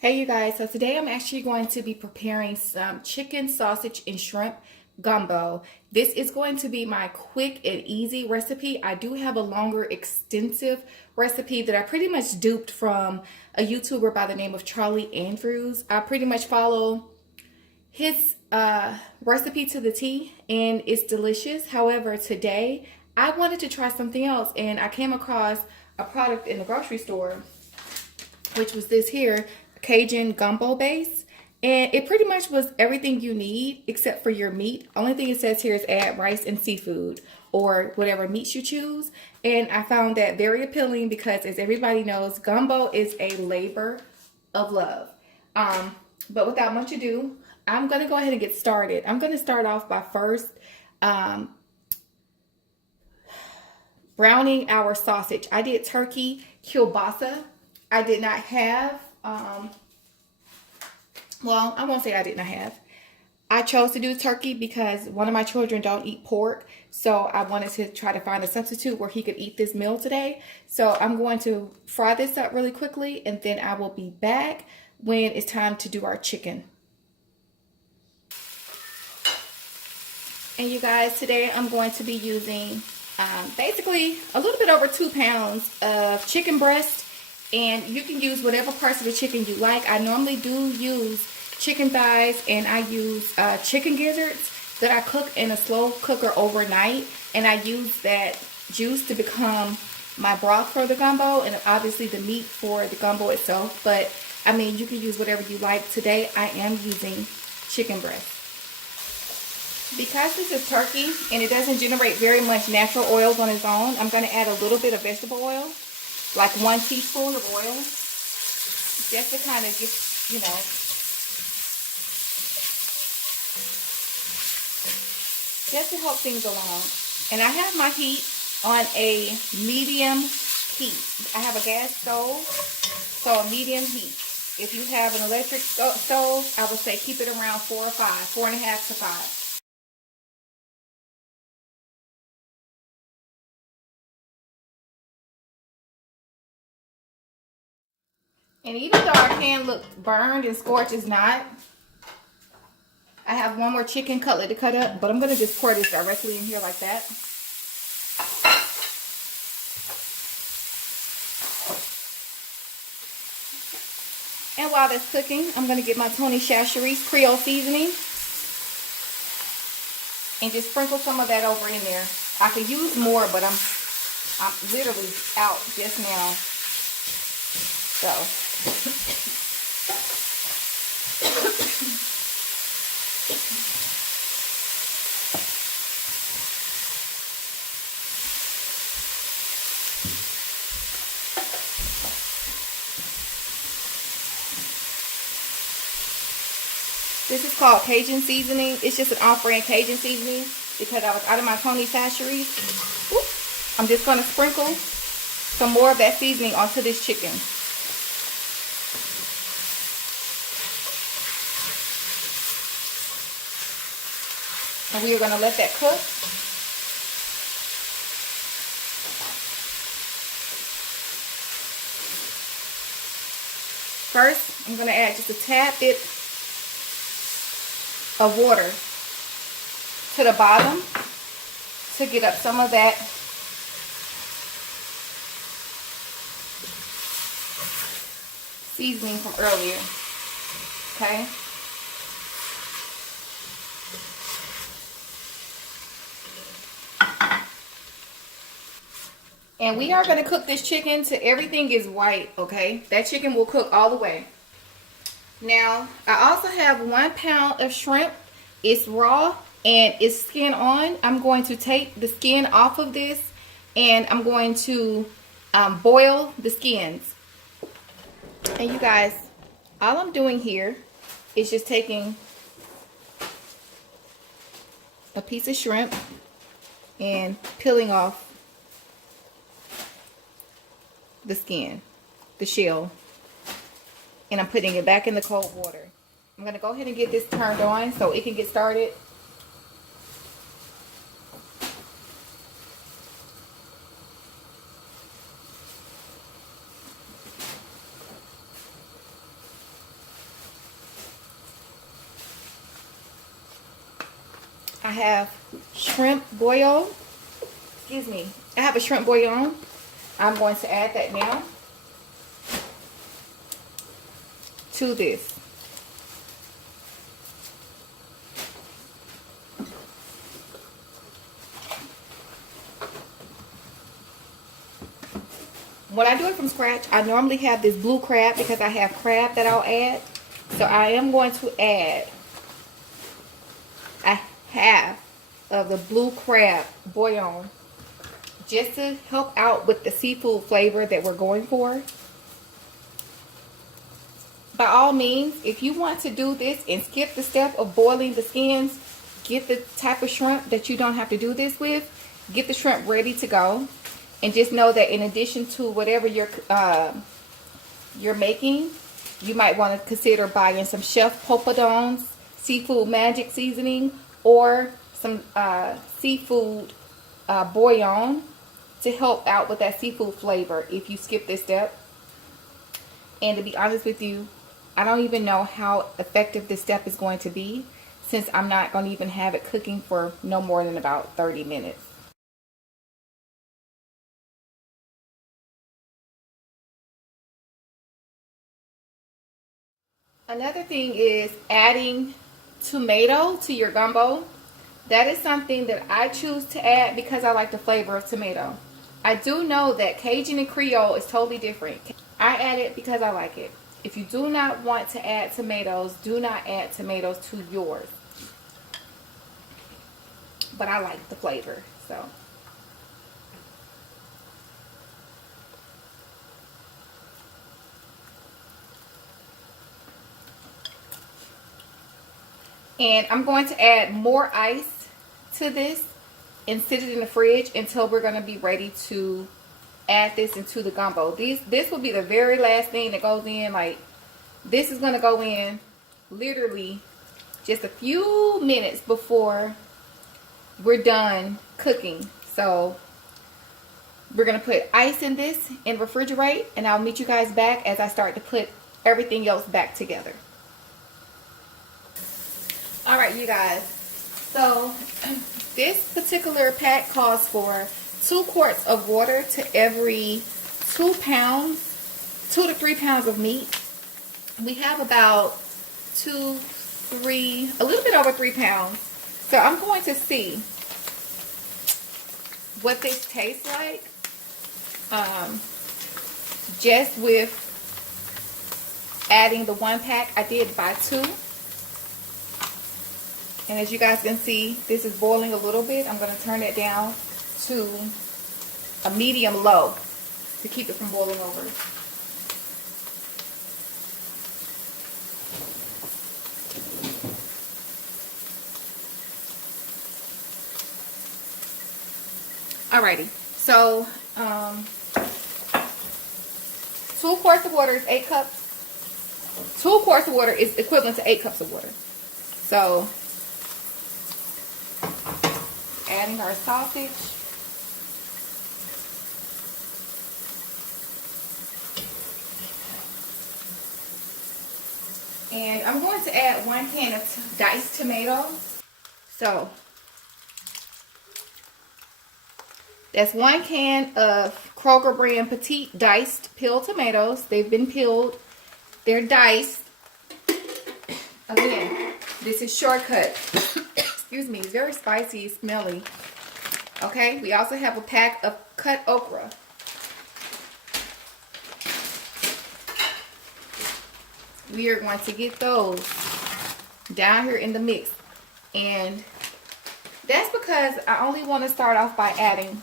Hey you guys, so today I'm actually going to be preparing some chicken sausage and shrimp gumbo. This is going to be my quick and easy recipe. I do have a longer extensive recipe that I pretty much duped from a YouTuber by the name of Charlie Andrews. I pretty much follow his recipe to the T and it's delicious. However, today I wanted to try something else and I came across a product in the grocery store, which was this here Cajun gumbo base. And it pretty much was everything you need except for your meat. Only thing it says here is add rice and seafood or whatever meats you choose. And I found that very appealing because, as everybody knows, gumbo is a labor of love. But without much ado, I'm going to go ahead and get started. I'm going to start off by first browning our sausage. I did turkey kielbasa. I did not have, well, I won't say I did not have. I chose to do turkey because one of my children don't eat pork. So I wanted to try to find a substitute where he could eat this meal today. So I'm going to fry this up really quickly and then I will be back when it's time to do our chicken. And you guys, today I'm going to be using basically a little bit over 2 pounds of chicken breast. And you can use whatever parts of the chicken you like. I normally do use chicken thighs and I use chicken gizzards that I cook in a slow cooker overnight. And I use that juice to become my broth for the gumbo and obviously the meat for the gumbo itself. But I mean, you can use whatever you like. Today I am using chicken breast. Because this is turkey and it doesn't generate very much natural oils on its own, I'm going to add a little bit of vegetable oil. Like 1 teaspoon of oil, just to kind of get, you know, just to help things along. And I have my heat on a medium heat. I have a gas stove, so a medium heat. If you have an electric stove, I would say keep it around 4 or 5, 4.5 to 5. And even though our pan looks burned and scorched, it's not. I have one more chicken cutlet to cut up, but I'm going to just pour this directly in here like that. And while that's cooking, I'm going to get my Tony Chachere's Creole seasoning. And just sprinkle some of that over in there. I could use more, but I'm literally out just now. So. This is called Cajun seasoning. It's just an off-brand Cajun seasoning because I was out of my Tony Chachere's. I'm just going to sprinkle some more of that seasoning onto this chicken. And we are going to let that cook. First, I'm going to add just a tad bit of water to the bottom to get up some of that seasoning from earlier. Okay. And we are going to cook this chicken till everything is white, okay? That chicken will cook all the way. Now, I also have 1 pound of shrimp. It's raw and it's skin on. I'm going to take the skin off of this and I'm going to boil the skins. And you guys, all I'm doing here is just taking a piece of shrimp and peeling off the skin, the shell, and I'm putting it back in the cold water. I'm going to go ahead and get this turned on so it can get started. I have shrimp bouillon. Excuse me. I have a shrimp bouillon. I'm going to add that now to this. When I do it from scratch, I normally have this blue crab because I have crab that I'll add. So I am going to add a half of the blue crab bouillon just to help out with the seafood flavor that we're going for. By all means, if you want to do this and skip the step of boiling the skins, get the type of shrimp that you don't have to do this with. Get the shrimp ready to go. And just know that in addition to whatever you're making, you might want to consider buying some Chef Poppadon's Seafood Magic Seasoning or some seafood bouillon to help out with that seafood flavor if you skip this step. And to be honest with you, I don't even know how effective this step is going to be since I'm not going to even have it cooking for no more than about 30 minutes. Another thing is adding tomato to your gumbo. That is something that I choose to add because I like the flavor of tomato. I do know that Cajun and Creole is totally different. I add it because I like it. If you do not want to add tomatoes, do not add tomatoes to yours. But I like the flavor, so. And I'm going to add more ice to this and sit it in the fridge until we're going to be ready to add this into the gumbo. This will be the very last thing that goes in. Like, this is going to go in literally just a few minutes before we're done cooking. So we're going to put ice in this and refrigerate, and I'll meet you guys back as I start to put everything else back together. Alright, you guys, so this particular pack calls for 2 quarts of water to every 2 to 3 pounds of meat. We have about a little bit over 3 pounds. So I'm going to see what this tastes like just with adding the 1 pack. I did buy 2. And as you guys can see, this is boiling a little bit. I'm going to turn it down to a medium low to keep it from boiling over. Alrighty, so 2 quarts of water is 8 cups. 2 quarts of water is equivalent to 8 cups of water. So adding our sausage. And I'm going to add 1 can of diced tomatoes. So that's 1 can of Kroger brand Petite diced peeled tomatoes. They've been peeled. They're diced. Again, this is shortcut. Excuse me, very spicy, smelly. Okay, we also have a pack of cut okra. We are going to get those down here in the mix. And that's because I only want to start off by adding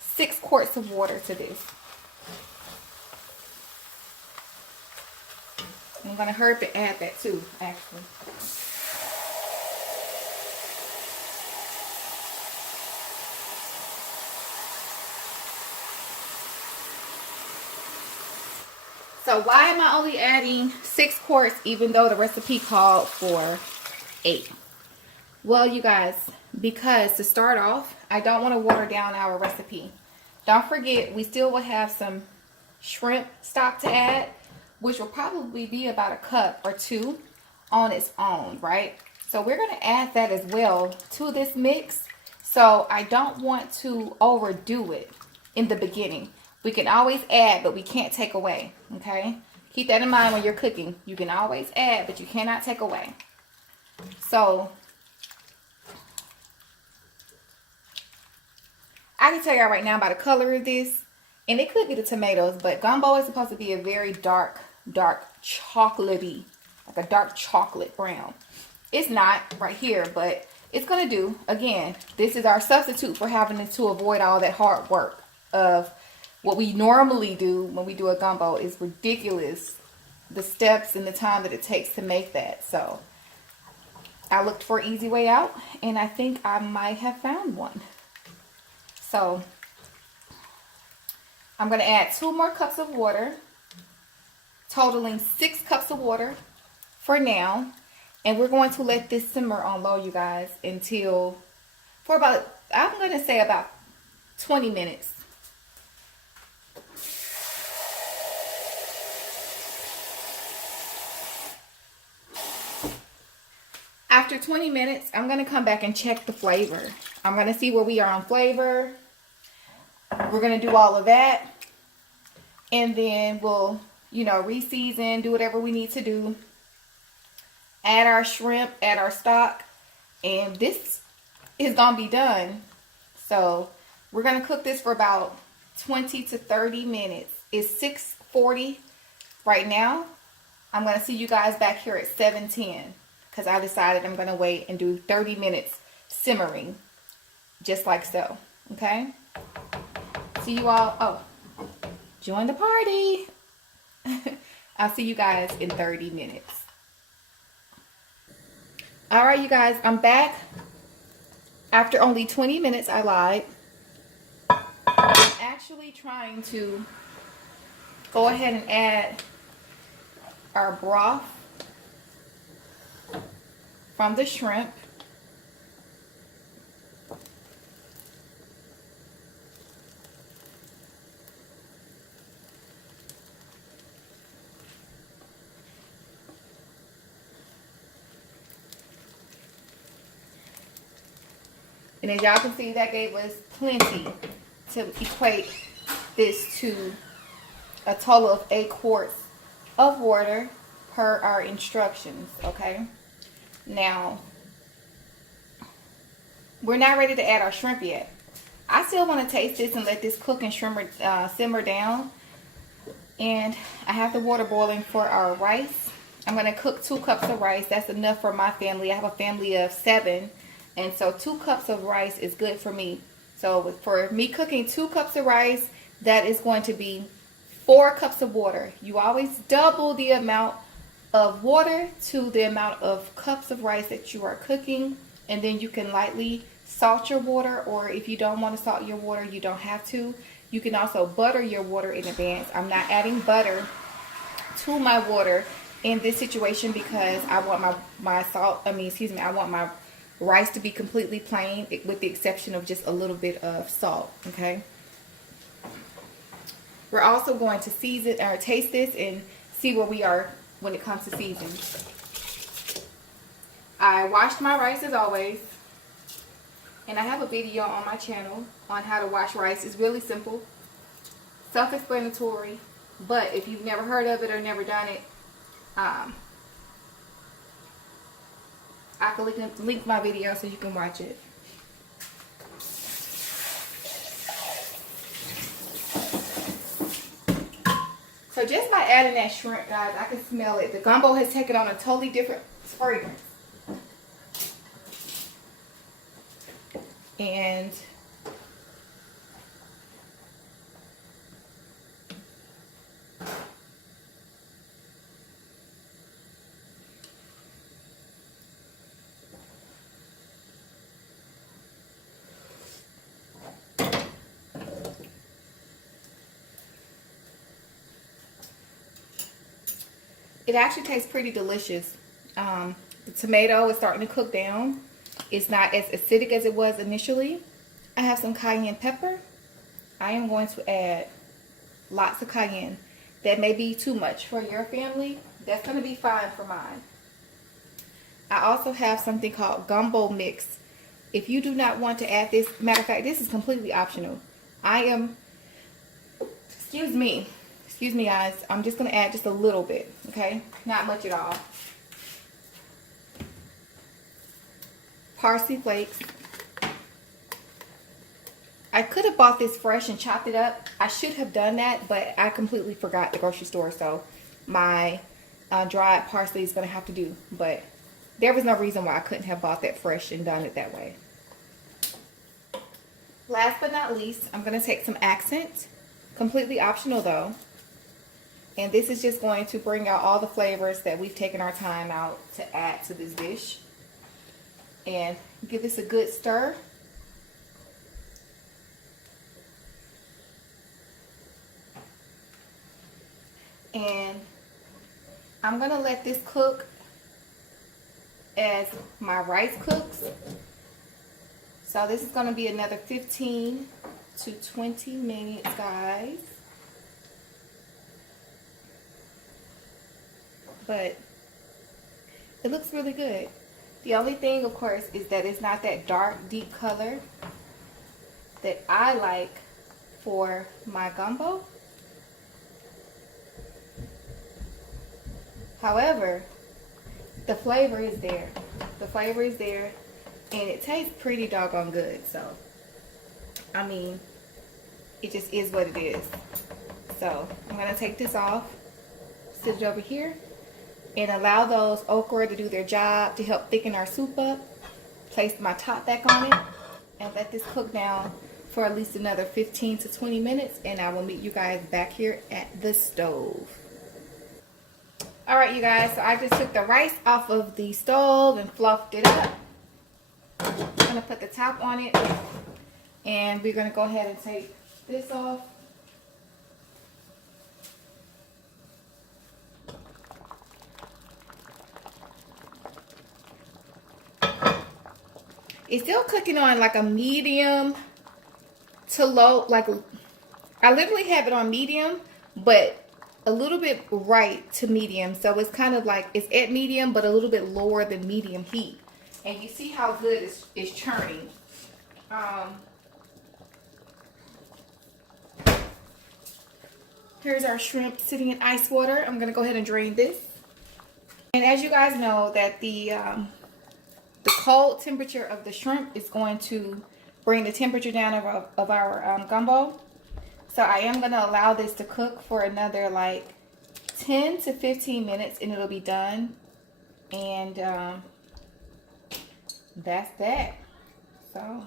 6 quarts of water to this. I'm going to hurry up and add that too, actually. So why am I only adding 6 quarts even though the recipe called for 8? Well, you guys, because to start off, I don't want to water down our recipe. Don't forget, we still will have some shrimp stock to add, which will probably be about a cup or 2 on its own, right? So we're going to add that as well to this mix. So I don't want to overdo it in the beginning. We can always add, but we can't take away, okay? Keep that in mind when you're cooking. You can always add, but you cannot take away. So I can tell y'all right now by the color of this, and it could be the tomatoes, but gumbo is supposed to be a very dark chocolatey, like a dark chocolate brown. It's not right here, but it's gonna do. Again, this is our substitute for having to avoid all that hard work of what we normally do when we do a gumbo. Is ridiculous, the steps and the time that it takes to make that. So I looked for an easy way out, and I think I might have found one. So I'm going to add 2 more cups of water, totaling 6 cups of water for now. And we're going to let this simmer on low, you guys, until, for about, I'm going to say about 20 minutes. After 20 minutes, I'm going to come back and check the flavor. I'm going to see where we are on flavor. We're going to do all of that. And then we'll, you know, re-season, do whatever we need to do. Add our shrimp, add our stock. And this is going to be done. So we're going to cook this for about 20 to 30 minutes. It's 6:40 right now. I'm going to see you guys back here at 7:10. Because I decided I'm going to wait and do 30 minutes simmering. Just like so. Okay? See you all. Oh, join the party. I'll see you guys in 30 minutes. Alright, you guys. I'm back. After only 20 minutes, I lied. I'm actually trying to go ahead and add our broth from the shrimp. And as y'all can see, that gave us plenty to equate this to a total of 8 quarts of water per our instructions, okay? Now, we're not ready to add our shrimp yet. I still want to taste this and let this cook and simmer down. And I have the water boiling for our rice. I'm going to cook 2 cups of rice. That's enough for my family. I have a family of 7. And so 2 cups of rice is good for me. So for me cooking 2 cups of rice, that is going to be 4 cups of water. You always double the amount of water to the amount of cups of rice that you are cooking, and then you can lightly salt your water, or if you don't want to salt your water, you don't have to. You can also butter your water in advance. I'm not adding butter to my water in this situation because I want I want my rice to be completely plain with the exception of just a little bit of salt, okay? We're also going to season or taste this and see where we are when it comes to seasoning. I washed my rice as always, and I have a video on my channel on how to wash rice. It's really simple, self-explanatory, but if you've never heard of it or never done it, I can link my video so you can watch it. So just by adding that shrimp, guys, I can smell it. The gumbo has taken on a totally different fragrance. And it actually tastes pretty delicious. The tomato is starting to cook down. It's not as acidic as it was initially. I have some cayenne pepper. I am going to add lots of cayenne. That may be too much for your family. That's going to be fine for mine. I also have something called Gumbo Mix. If you do not want to add this, matter of fact, this is completely optional. I am, excuse me guys, I'm just going to add just a little bit, okay? Not much at all. Parsley flakes. I could have bought this fresh and chopped it up. I should have done that, but I completely forgot at the grocery store, so my dried parsley is going to have to do. But there was no reason why I couldn't have bought that fresh and done it that way. Last but not least, I'm going to take some accent. Completely optional though. And this is just going to bring out all the flavors that we've taken our time out to add to this dish. And give this a good stir. And I'm going to let this cook as my rice cooks. So this is going to be another 15 to 20 minutes, guys. But it looks really good. The only thing, of course, is that it's not that dark, deep color that I like for my gumbo. However, the flavor is there. The flavor is there, and it tastes pretty doggone good. So, I mean, it just is what it is. So, I'm going to take this off, sit it over here, and allow those okra to do their job to help thicken our soup up. Place my top back on it, and let this cook down for at least another 15 to 20 minutes, and I will meet you guys back here at the stove. Alright you guys, so I just took the rice off of the stove and fluffed it up. I'm going to put the top on it, and we're going to go ahead and take this off. It's still cooking on like a medium to low, like I literally have it on medium, but a little bit right to medium. So it's kind of like it's at medium, but a little bit lower than medium heat. And you see how good it's churning. Here's our shrimp sitting in ice water. I'm gonna go ahead and drain this. And as you guys know, that the cold temperature of the shrimp is going to bring the temperature down of our gumbo. So I am going to allow this to cook for another like 10 to 15 minutes, and it'll be done. And that's that. So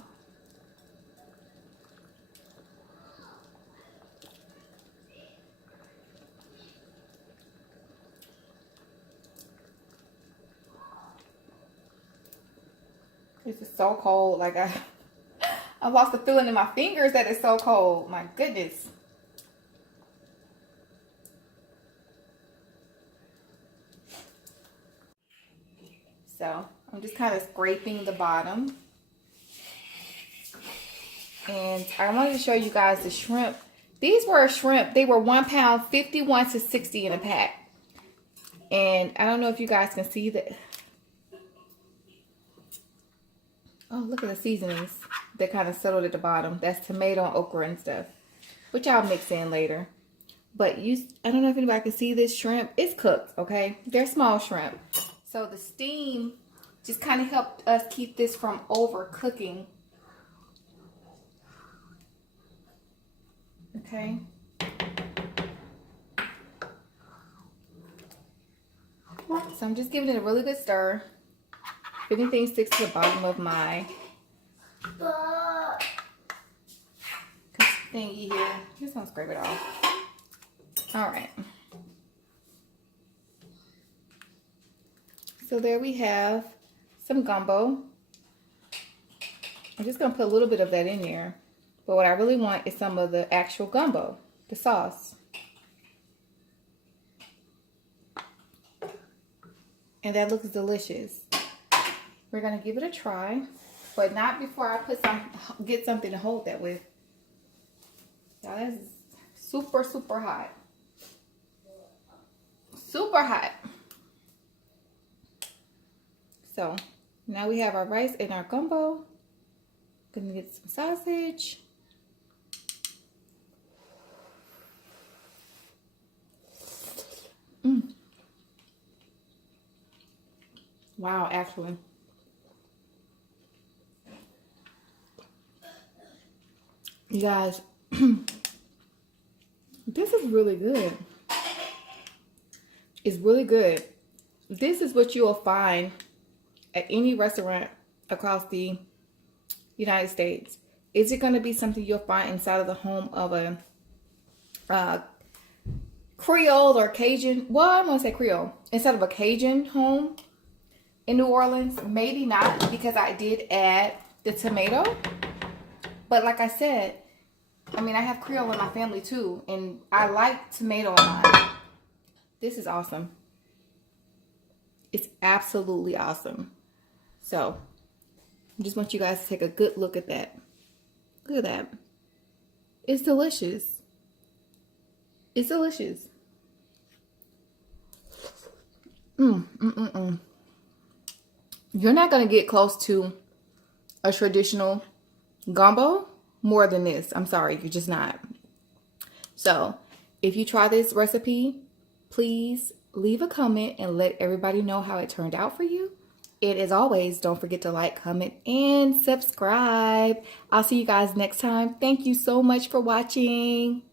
this is so cold. Like I lost the feeling in my fingers that it's so cold. My goodness. So I'm just kind of scraping the bottom. And I wanted to show you guys the shrimp. These were shrimp. They were 1 pound, 51 to 60 in a pack. And I don't know if you guys can see that. Oh, look at the seasonings that kind of settled at the bottom. That's tomato and okra and stuff, which I'll mix in later. But I don't know if anybody can see this shrimp. It's cooked, okay? They're small shrimp. So the steam just kind of helped us keep this from overcooking. Okay. So I'm just giving it a really good stir. If anything sticks to the bottom of my thingy here, just gonna scrape it off. All right. So there we have some gumbo. I'm just gonna put a little bit of that in there, but what I really want is some of the actual gumbo, the sauce. And that looks delicious. We're gonna give it a try, but not before I get something to hold that with. Y'all, that's super, super hot. Super hot. So now we have our rice and our gumbo. Gonna get some sausage. Wow, actually. You guys, this is really good. It's really good. This is what you will find at any restaurant across the United States. Is it going to be something you'll find inside of the home of a Creole or Cajun? Well, I'm going to say Creole. Instead of a Cajun home in New Orleans, maybe not, because I did add the tomato. But like I said, I mean, I have Creole in my family too, and I like tomato in mine. This is awesome. It's absolutely awesome. So, I just want you guys to take a good look at that. Look at that. It's delicious. It's delicious. You're not going to get close to a traditional gumbo more than this. I'm sorry, you're just not. So, if you try this recipe, please leave a comment and let everybody know how it turned out for you. And as always, don't forget to like, comment, and subscribe. I'll see you guys next time. Thank you so much for watching.